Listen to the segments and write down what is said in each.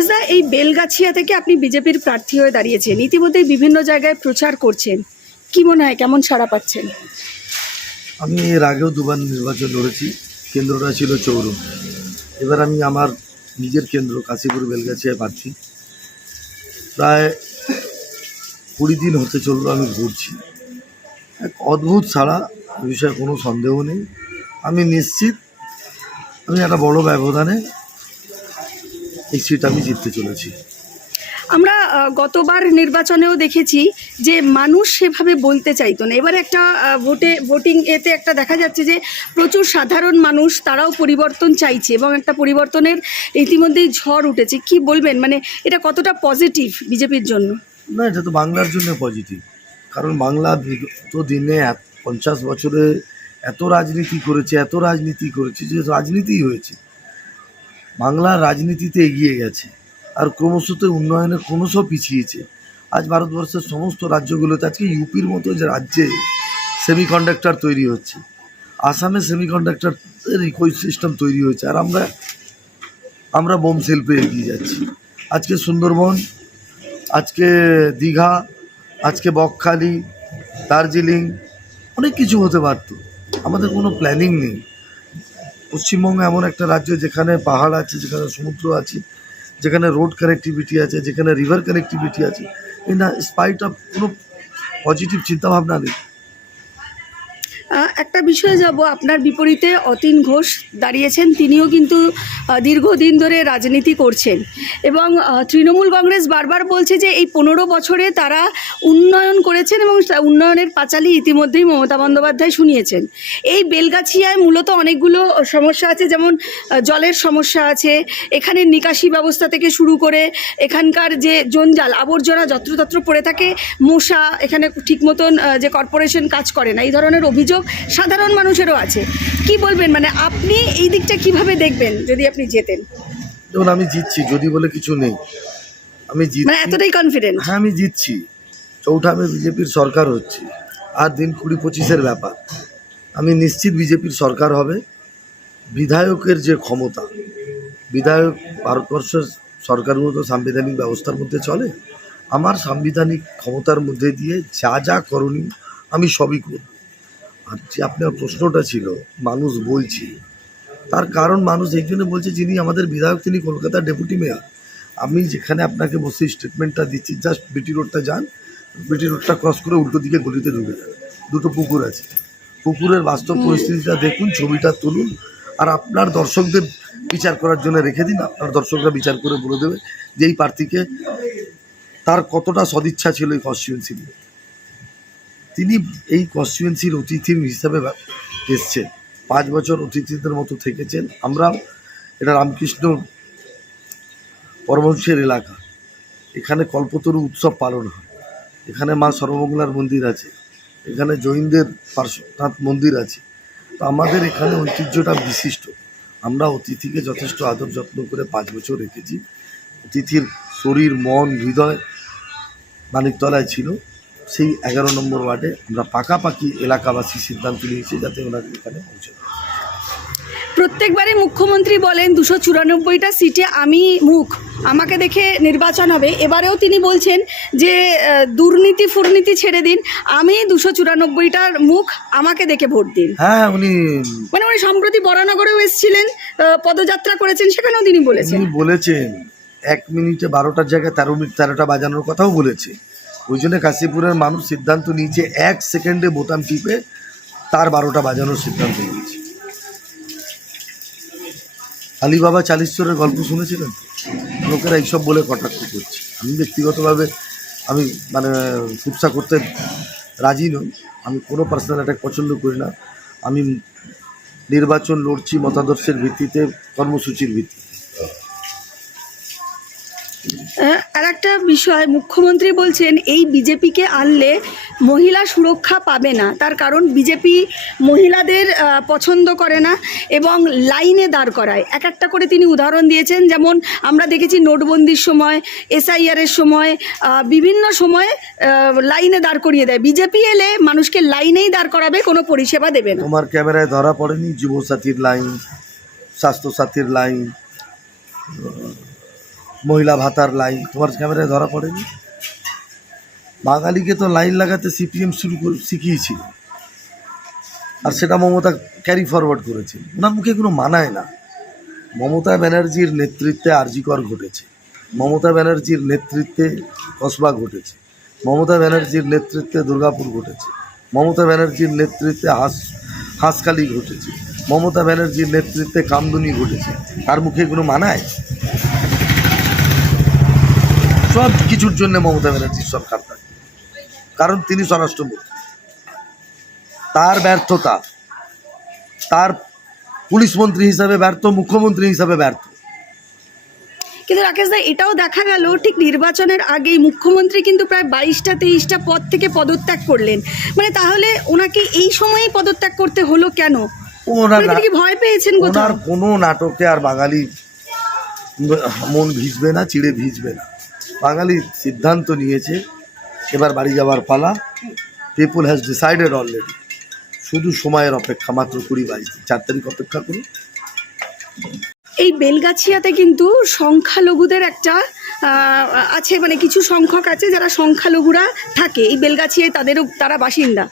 অখিলেশদা, এই বেলগাছিয়া থেকে আপনি বিজেপির প্রার্থী হয়ে দাঁড়িয়েছেন, ইতিমধ্যেই বিভিন্ন জায়গায় প্রচার করছেন, কি মনে হয় কেমন সাড়া পাচ্ছেন? আমি এর আগেও দুবার নির্বাচন লড়েছি, কেন্দ্রটা ছিল চৌরম। এবার আমি আমার নিজের কেন্দ্র কাশীপুর বেলগাছিয়ায় প্রার্থী। প্রায় 20 দিন হতে চললো আমি ঘুরছি, এক অদ্ভুত ছাড়া, এ বিষয়ে কোনো সন্দেহ নেই। আমি নিশ্চিত আমি একটা বড় ব্যবধানে এই সিট আমি জিততে চলেছি। আমরা গতবার নির্বাচনেও দেখেছি যে মানুষ সেভাবে বলতে চাইতো না। এবার একটা ভোটিং এতে একটা দেখা যাচ্ছে যে প্রচুর সাধারণ মানুষ তারাও পরিবর্তন চাইছে এবং একটা পরিবর্তনের ইতিমধ্যেই ঝড় উঠেছে। কি বলবেন, মানে এটা কতটা পজিটিভ বিজেপির জন্য? না, এটা তো বাংলার জন্য পজিটিভ, কারণ বাংলা বিগত দিনে 50 বছরে এত রাজনীতি করেছে যে রাজনীতিই হয়েছে। বাংলা রাজনীতিতে এগিয়ে গেছে আর ক্রমশত উন্নয়নে ক্রমশ পিছিয়েছে। আজ ভারতবর্ষের সমস্ত রাজ্যগুলোতে, আজকে ইউপির মতো যে রাজ্যে সেমিকন্ডাক্টর তৈরি হচ্ছে, আসামে সেমিকন্ডাক্টরের ইকোসিস্টেম তৈরি হয়েছে, আর আমরা বোম শিল্পে এগিয়ে যাচ্ছি। আজকে সুন্দরবন, আজকে দীঘা, আজকে বকখালি, দার্জিলিং, অনেক কিছু হতে পারত। আমাদের কোনো প্ল্যানিং নেই। পশ্চিমবঙ্গ এমন একটা রাজ্য যেখানে পাহাড় আছে, যেখানে সমুদ্র আছে, যেখানে রোড কানেক্টিভিটি আছে, যেখানে রিভার কানেক্টিভিটি আছে, এই না স্পাইট অফ কোনো পজিটিভ চিন্তাভাবনা নেই। একটা বিষয়ে যাব, আপনার বিপরীতে অতীন ঘোষ দাঁড়িয়েছেন, তিনিও কিন্তু দীর্ঘদিন ধরে রাজনীতি করছেন এবং তৃণমূল কংগ্রেস বারবার বলছে যে এই 15 বছরে তারা উন্নয়ন করেছেন এবং উন্নয়নের পাঁচালী ইতিমধ্যেই মমতা বন্দ্যোপাধ্যায় শুনিয়েছেন। এই বেলগাছিয়ায় মূলত অনেকগুলো সমস্যা আছে, যেমন জলের সমস্যা আছে, এখানে নিকাশি ব্যবস্থা থেকে শুরু করে এখানকার যে জঞ্জাল আবর্জনা যত্রতত্র পড়ে থাকে, মশা, এখানে ঠিক মতন যে কর্পোরেশন কাজ করে না, এই ধরনের অভিযোগ সাধারণ মানুষেরও আছে। কি বলবেন, মানে আপনি এই দিকটা কিভাবে দেখবেন যদি আপনি জেতেন? যেমন আমি জিতছি, যদি বলে কিছু নেই, আমি জিতছি, মানে এতটাই কনফিডেন্ট? হ্যাঁ আমি জিতছি। চৌঠামে বিজেপির সরকার হচ্ছে, আর দিন 20-25-এর ব্যাপার। আমি নিশ্চিত বিজেপির সরকার হবে। বিধায়কের যে ক্ষমতা, বিধায়ক ভারতবর্ষের সরকারগুলো তো সাংবিধানিক ব্যবস্থার মধ্যে চলে, আমার সাংবিধানিক ক্ষমতার মধ্যে দিয়ে যা যা করণীয় আমি সবই করব। আর যে আপনার প্রশ্নটা ছিল মানুষ বলছি, তার কারণ মানুষ এই জন্য বলছে, যিনি আমাদের বিধায়ক তিনি কলকাতার ডেপুটি মেয়র। আমি যেখানে আপনাকে বসে স্টেটমেন্টটা দিচ্ছি, জাস্ট বিটি রোডটা যান, বিটি রোডটা ক্রস করে উল্টো দিকে গলিতে ঢুকে যান, দুটো পুকুর আছে, পুকুরের বাস্তব পরিস্থিতিটা দেখুন, ছবিটা তুলুন, আর আপনার দর্শকদের বিচার করার জন্য রেখে দিন। আপনার দর্শকরা বিচার করে বলে দেবে যে এই প্রার্থীকে তার কতটা সদিচ্ছা ছিল এই কনস্টিটুয়েন্সি নিয়ে। তিনি এই কনস্টিটুয়েন্সির অতিথি হিসাবে এসছেন, 5 বছর অতিথিদের মতো থেকেছেন। আমরা এটা রামকৃষ্ণ পরমহংসের এলাকা, এখানে কল্পতরু উৎসব পালন হয়, এখানে মা সর্বমঙ্গলার মন্দির আছে, এখানে জৈনদের পার্শ্বনাথ মন্দির আছে। তো আমাদের এখানে ঐতিহ্যটা বিশিষ্ট। আমরা অতিথিকে যথেষ্ট আদর যত্ন করে 5 বছর রেখেছি। অতিথির শরীর, মন, হৃদয় মানিকতলায় ছিল। সেই 11 নম্বর ওয়ার্ডে আমরা পাকাপাকি এলাকাবাসী সিদ্ধান্ত নিয়েছি যাতে ওনাকে এখানে পৌঁছে দেয়। প্রত্যেকবারই মুখ্যমন্ত্রী বলেন 294টা সিটে আমি মুখ, আমাকে দেখে নির্বাচন হবে। এবারেও তিনি বলছেন যে দুর্নীতি ফুর্নীতি ছেড়ে দিন, আমি 294টার মুখ, আমাকে দেখে ভোট দিন। হ্যাঁ, উনি সম্প্রতি বরানগরেও এসেছিলেন, পদযাত্রা করেছেন, সেখানেও তিনি বলেছেন 1 মিনিটে 12টার জায়গায় 13 মিনিট 13টা বাজানোর কথাও বলেছে। ওই জন্য কাশীপুরের মানুষ সিদ্ধান্ত নিয়েছে 1 সেকেন্ডে বোতাম টিপে তার 12টা বাজানোর সিদ্ধান্ত নিয়েছে। আলিবাবা 40 চোরের গল্প শুনেছিলেন? লোকেরা এইসব বলে কটাক্ষ করছে। আমি ব্যক্তিগতভাবে আমি কুৎসা করতে রাজি নই। আমি কোনো পার্সোনাল অ্যাটাক পছন্দ করি না। আমি নির্বাচন লড়ছি মতাদর্শের ভিত্তিতে, কর্মসূচির ভিত্তিতে। আর একটা বিষয়, মুখ্যমন্ত্রী বলছেন এই বিজেপিকে আনলে মহিলা সুরক্ষা পাবে না, তার কারণ বিজেপি মহিলাদের পছন্দ করে না এবং লাইনে দাঁড় করায়। একটা করে তিনি উদাহরণ দিয়েছেন, যেমন আমরা দেখেছি নোটবন্দির সময়, SIR-এর সময়, বিভিন্ন সময়ে লাইনে দাঁড় করিয়ে দেয়। বিজেপি এলে মানুষকে লাইনেই দাঁড় করাবে, কোনো পরিষেবা দেবে না। তোমার ক্যামেরায় ধরা পড়েনি যুবসাথীর লাইন, স্বাস্থ্যসাথীর লাইন, মহিলা ভাতার লাইন তোমার ক্যামেরায় ধরা পড়েনি? বাঙালিকে তো লাইন লাগাতে সিপিএম শিখিয়েছিল, আর সেটা মমতা ক্যারি ফরওয়ার্ড করেছে। ওনার মুখে কোনো মানায় না। মমতা ব্যানার্জির নেতৃত্বে আরজিকর ঘটেছে, মমতা ব্যানার্জির নেতৃত্বে কসবা ঘটেছে, মমতা ব্যানার্জির নেতৃত্বে দুর্গাপুর ঘটেছে, মমতা ব্যানার্জির নেতৃত্বে হাঁসখালি ঘটেছে, মমতা ব্যানার্জির নেতৃত্বে কামদুনি ঘটেছে। তার মুখে কোনো মানায়? সব কিছুর জন্য মমতা ব্যানার্জির সরকার থাকে, কারণ তিনি স্বরাষ্ট্রমন্ত্রী। তার ব্যর্থতা, তার পুলিশ মন্ত্রী হিসাবে ব্যর্থ, মুখ্যমন্ত্রী হিসাবে ব্যর্থ। কিন্তু রাকেশ দা, এটাও দেখা গেল ঠিক নির্বাচনের আগেই মুখ্যমন্ত্রী কিন্তু প্রায় 22-23টা পদ থেকে পদত্যাগ করলেন। মানে তাহলে ওনাকে এই সময়েই পদত্যাগ করতে হলো কেন? ওনার উনি কি ভয় পেয়েছেন কোথাও? ওনার কোনো নাটকে আর বাঙালি মন ভিজবে না, চিড়ে ভিজবে না। বাঙালি সিদ্ধান্ত নিয়েছে, এবার বাড়ি যাওয়ার পালা। পিপুল হ্যাজ ডিসাইডেড অলরেডি। শুধু সময়ের অপেক্ষা, মাত্র 20-22 দিন, 4 তারিখ অপেক্ষা করুন। এই বেলগাছিয়াতে কিন্তু সংখ্যালঘুদের একটা আছে, মানে কিছু সংখ্যক আছে যারা সংখ্যালঘুরা থাকে এই বেলগাছিয়ায়, তারা বাসিন্দা।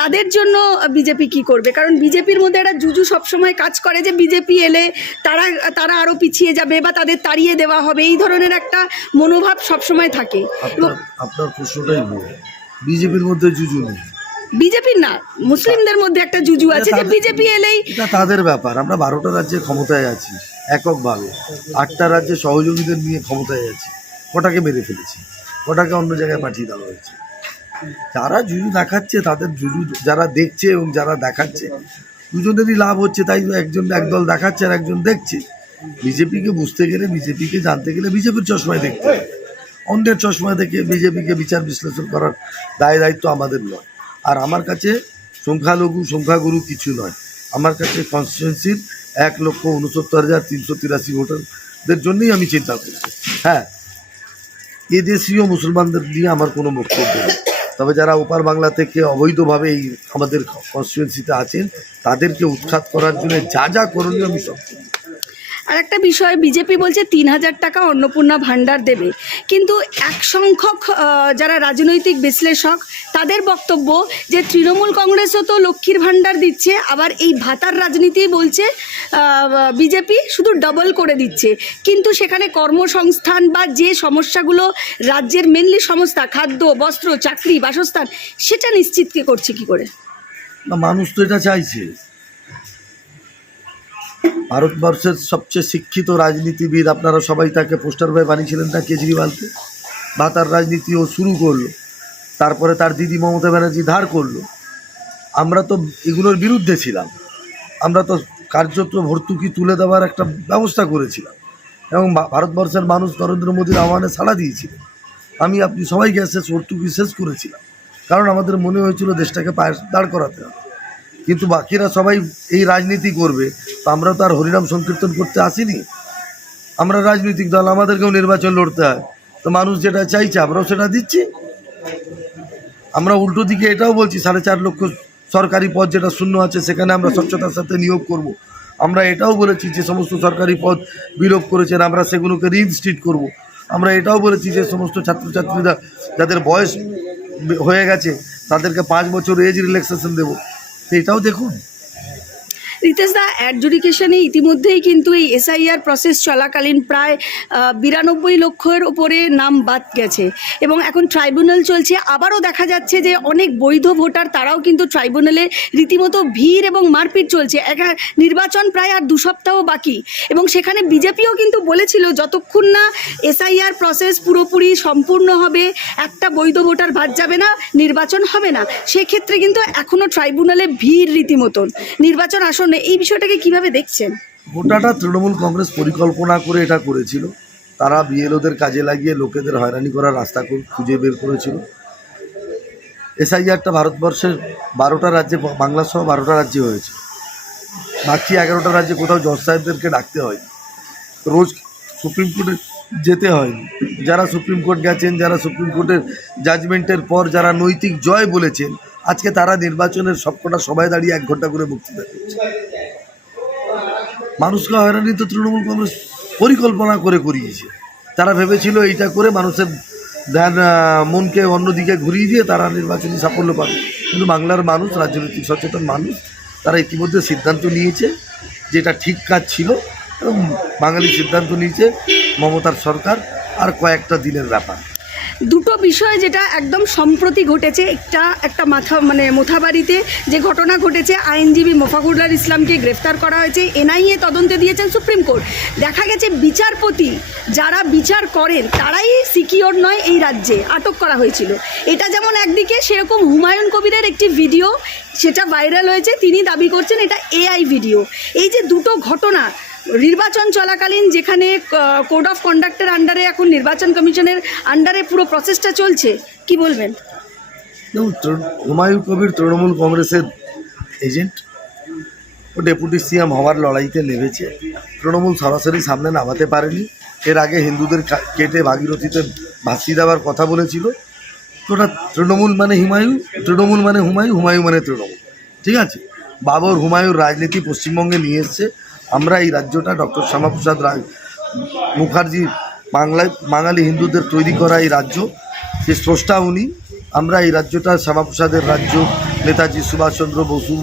তাদের জন্য বিজেপি কি করবে? কারণ বিজেপির মধ্যে একটা জুজু সবসময় কাজ করে যে বিজেপি এলে তারা আরও পিছিয়ে যাবে বা তাদের তাড়িয়ে দেওয়া হবে, এই ধরনের একটা মনোভাব সবসময় থাকে। আপনার প্রশ্নটাই ভুল। বিজেপির মধ্যে জুজু নেই। বিজেপির না, মুসলিমদের মধ্যে একটা জুজু আছে যে বিজেপি এলেই। এটা তাদের ব্যাপার। আমরা 12টা রাজ্যে ক্ষমতায় আছি এককভাবে, 8টা রাজ্যে সহযোগীদের নিয়ে ক্ষমতায় আছি। কটাকে মেরে ফেলেছি, কটাকে অন্য জায়গায় পাঠিয়ে দেওয়া হয়েছে। যারা জুজু দেখাচ্ছে, তাদের জুজু যারা দেখছে এবং যারা দেখাচ্ছে, দুজনেরই লাভ হচ্ছে। তাই একদল দেখাচ্ছে আর একজন দেখছে। বিজেপিকে বুঝতে গেলে, বিজেপিকে জানতে গেলে বিজেপির চশমায় দেখতে হবে। অন্যের চশমায় দেখে বিজেপিকে বিচার বিশ্লেষণ করার দায়িত্ব আমাদের নয়। আর আমার কাছে সংখ্যালঘু সংখ্যাগুরু কিছু নয়। আমার কাছে কনস্টিটুয়েন্সির 1,69,383 ভোটারদের জন্যই আমি চিন্তা করছি। হ্যাঁ, এদেশীয় মুসলমানদের নিয়ে আমার কোনো বক্তব্য নেই। তবে যারা ওপার বাংলা থেকে অবৈধভাবে এই আমাদের কনস্টিটুয়েন্সিতে আছেন, তাদেরকে উৎখাত করার জন্য যা করণীয় আমি সব করি। আর একটা বিষয়, বিজেপি বলছে 3,000 টাকা অন্নপূর্ণা ভাণ্ডার দেবে, কিন্তু এক সংখ্যক যারা রাজনৈতিক বিশ্লেষক তাদের বক্তব্য যে তৃণমূল কংগ্রেসও তো লক্ষ্মীর ভাণ্ডার দিচ্ছে, আবার এই ভাতার রাজনীতি বলছে বিজেপি শুধু ডাবল করে দিচ্ছে, কিন্তু সেখানে কর্মসংস্থান বা যে সমস্যাগুলো রাজ্যের মেনলি সমস্যা, খাদ্য, বস্ত্র, চাকরি, বাসস্থান, সেটা নিশ্চিত করছে কি করে? না, মানুষ তো এটা চাইছে। ভারতবর্ষের সবচেয়ে শিক্ষিত রাজনীতিবিদ, আপনারা সবাই তাকে পোস্টার বয় বানিয়েছিলেন না, কেজরিওয়ালকে। ভাতার রাজনীতিও শুরু করলো, তারপরে তার দিদি মমতা ব্যানার্জি ধার করলো। আমরা তো এগুলোর বিরুদ্ধে ছিলাম। আমরা তো কার্যত ভর্তুকি তুলে দেওয়ার একটা ব্যবস্থা করেছিলাম এবং ভারতবর্ষের মানুষ নরেন্দ্র মোদীর আহ্বানে সাড়া দিয়েছিলেন। আপনি সবাই গ্যাসে ভর্তুকি শেষ করেছিলাম, কারণ আমাদের মনে হয়েছিল দেশটাকে পায়ে দাঁড় করাতে হবে। কিন্তু বাকিরা সবাই এই রাজনীতি করবে, তো আমরা তো আর হরিনাম সংকীর্তন করতে আসিনি। আমরা রাজনৈতিক দল, আমাদেরকেও নির্বাচন লড়তে হয়। তো মানুষ যেটা চাইছে আমরাও সেটা দিচ্ছি। আমরা উল্টো দিকে এটাও বলছি, 4.5 লক্ষ সরকারি পদ যেটা শূন্য আছে, সেখানে আমরা স্বচ্ছতার সাথে নিয়োগ করব। আমরা এটাও বলেছি যে সমস্ত সরকারি পদ বিলোপ করেছেন, আমরা সেগুলোকে রিইনস্টিট করব। আমরা এটাও বলেছি যে সমস্ত ছাত্রছাত্রীরা যাদের বয়স হয়ে গেছে, তাদেরকে 5 বছর এজ রিল্যাক্সেশন দেবো। এটাও দেখুন। রিতেশ দা, অ্যাডজুডিকেশনে ইতিমধ্যেই কিন্তু এই এসআইআর প্রসেস চলাকালীন প্রায় 92 লক্ষের ওপরে নাম বাদ গেছে এবং এখন ট্রাইব্যুনাল চলছে। আবারও দেখা যাচ্ছে যে অনেক বৈধ ভোটার তারাও কিন্তু ট্রাইব্যুনালে রীতিমতো ভিড় এবং মারপিট চলছে। নির্বাচন প্রায় আর 2 সপ্তাহ বাকি এবং সেখানে বিজেপিও কিন্তু বলেছিল যতক্ষণ না এসআইআর প্রসেস পুরোপুরি সম্পূর্ণ হবে, একটা বৈধ ভোটার বাদ যাবে না, নির্বাচন হবে না। সেক্ষেত্রে কিন্তু এখনও ট্রাইব্যুনালে ভিড় রীতিমতন। নির্বাচন আসন্ন, এই বিষয়টাকে কিভাবে দেখছেন? গোটাটা তৃণমূল কংগ্রেস পরিকল্পনা করে এটা করেছিল। তারা বিএলওদের কাজে লাগিয়ে লোকেদের হয়রানি করার রাস্তা খুঁজে বের করেছিল। এসআইআরটা ভারতবর্ষের 12টা রাজ্যে, বাংলা সহ 12টা রাজ্যে হয়েছে। বাকি 11টা রাজ্যে কোথাও জজ সাহেবদেরকে ডাকতে হয়নি, রোজ সুপ্রিম কোর্টে যেতে হয়নি। যারা সুপ্রিম কোর্ট গেছেন, যারা সুপ্রিম কোর্টের জাজমেন্টের পর যারা নৈতিক জয় বলেছেন, আজকে তারা নির্বাচনের সবকটা সবাই দাঁড়িয়ে 1 ঘন্টা করে বক্তৃতা করছে। মানুষকে হয়রানি তো তৃণমূল কংগ্রেস পরিকল্পনা করে করিয়েছে। তারা ভেবেছিল এইটা করে মানুষের ধ্যান মনকে অন্যদিকে ঘুরিয়ে দিয়ে তারা নির্বাচনী সাফল্য পাবে, কিন্তু বাংলার মানুষ, রাজনৈতিক সচেতন মানুষ, তারা ইতিমধ্যে সিদ্ধান্ত নিয়েছে যে এটা ঠিক কাজ ছিল এবং বাঙালি সিদ্ধান্ত নিয়েছে মমতার সরকার আর কয়েকটা দিনের ব্যাপার। দুটো বিষয় যেটা একদম সম্প্রতি ঘটেছে, একটা মোথাবাড়িতে যে ঘটনা ঘটেছে, আইনজীবী মোফাকুরুল ইসলামকে গ্রেফতার করা হয়েছে, এনআইএ তদন্তে দিয়েছেন সুপ্রিম কোর্ট। দেখা গেছে বিচারপতি যারা বিচার করেন তারাই সিকিওর নয় এই রাজ্যে, আটক করা হয়েছিল। এটা যেমন একদিকে, সেরকম হুমায়ুন কবিরের একটি ভিডিও সেটা ভাইরাল হয়েছে, তিনি দাবি করছেন এটা এআই ভিডিও। এই যে দুটো ঘটনা নির্বাচন চলাকালীন, যেখানে কোড অফ কন্ডাক্টের আন্ডারে, এখন নির্বাচন কমিশনের আন্ডারে পুরো প্রসেসটা চলছে, কি বলবেন? হুমায়ুন কবির তৃণমূল কংগ্রেসের এজেন্ট, ও ডেপুটি সিএম হওয়ার লড়াইতে নেমেছে। তৃণমূল সরাসরি সামনে নামাতে পারেনি। এর আগে হিন্দুদের কেটে ভাগীরথীতে ভাসিয়ে দেওয়ার কথা বলেছিল। তো ওটা তৃণমূল মানে হুমায়ুন, তৃণমূল মানে হুমায়ুন, হুমায়ুন মানে তৃণমূল, ঠিক আছে। বাবর হুমায়ুন রাজনীতি পশ্চিমবঙ্গে নিয়ে এসছে। আমরা এই রাজ্যটা ডক্টর শ্যামাপ্রসাদ মুখার্জি বাঙালি হিন্দুদের তৈরি করা এই রাজ্য, যে স্রষ্টা উনি, আমরা এই রাজ্যটা শ্যামাপ্রসাদের রাজ্য, নেতাজি সুভাষচন্দ্র বসু,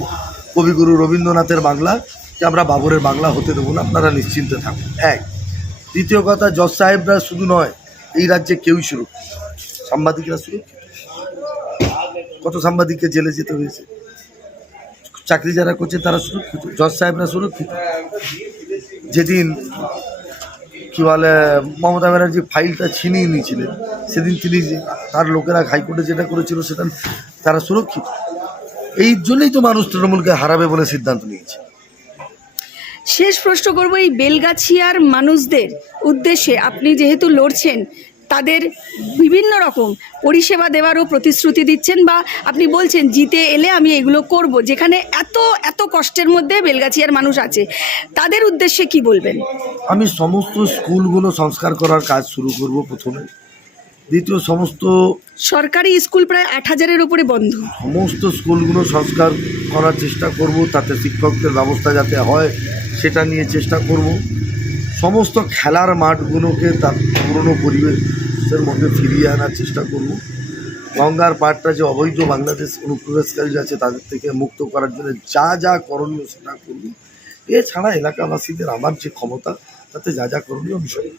কবিগুরু রবীন্দ্রনাথের বাংলা, যে আমরা বাবরের বাংলা হতে দেবো না, আপনারা নিশ্চিন্তে থাকুন। এক, দ্বিতীয় কথা, জজ সাহেবরা শুধু নয়, এই রাজ্যে কেউই সুরক্ষিত, সাংবাদিকরা সুরক্ষিত। কত সাংবাদিককে জেলে যেতে হয়েছে, চাকরি যারা করছে তারা সুরক্ষিত, জজ সাহেবরা সুরক্ষিত। যেদিন কী বলে মমতা ব্যানার্জি ফাইলটা ছিনিয়ে নিয়েছিলেন, সেদিন তিনি তার লোকেরা হাইকোর্টে যেটা করেছিল সেটা তারা সুরক্ষিত। এই জন্যই তো মানুষ তৃণমূলকে হারাবে বলে সিদ্ধান্ত নিয়েছে। শেষ প্রশ্ন করব, এই বেলগাছিয়ার মানুষদের উদ্দেশ্যে, আপনি যেহেতু লড়ছেন, তাদের বিভিন্ন রকম পরিষেবা দেওয়ারও প্রতিশ্রুতি দিচ্ছেন, বা আপনি বলছেন জিতে এলে আমি এগুলো করব, যেখানে এত এত কষ্টের মধ্যে বেলগাছিয়ার মানুষ আছে, তাদের উদ্দেশ্যে কি বলবেন? আমি সমস্ত স্কুলগুলো সংস্কার করার কাজ শুরু করব প্রথমে। দ্বিতীয়, সমস্ত সরকারি স্কুল প্রায় 8,000-এর উপরে বন্ধ, সমস্ত স্কুলগুলো সংস্কার করার চেষ্টা করব, তাতে শিক্ষকদের ব্যবস্থা যাতে হয় সেটা নিয়ে চেষ্টা করব। সমস্ত খেলার মাঠগুলোকে তার পুরনো পরিবেশের মধ্যে ফিরিয়ে আনার চেষ্টা করব। গঙ্গার পাড়টা যে অবৈধ বাংলাদেশ অনুপ্রবেশকারী আছে তাদের থেকে মুক্ত করার জন্য যা যা করণীয় সেটা করব। এছাড়া এলাকাবাসীদের আমার যে ক্ষমতা, তাতে যা যা করণীয় বিষয়।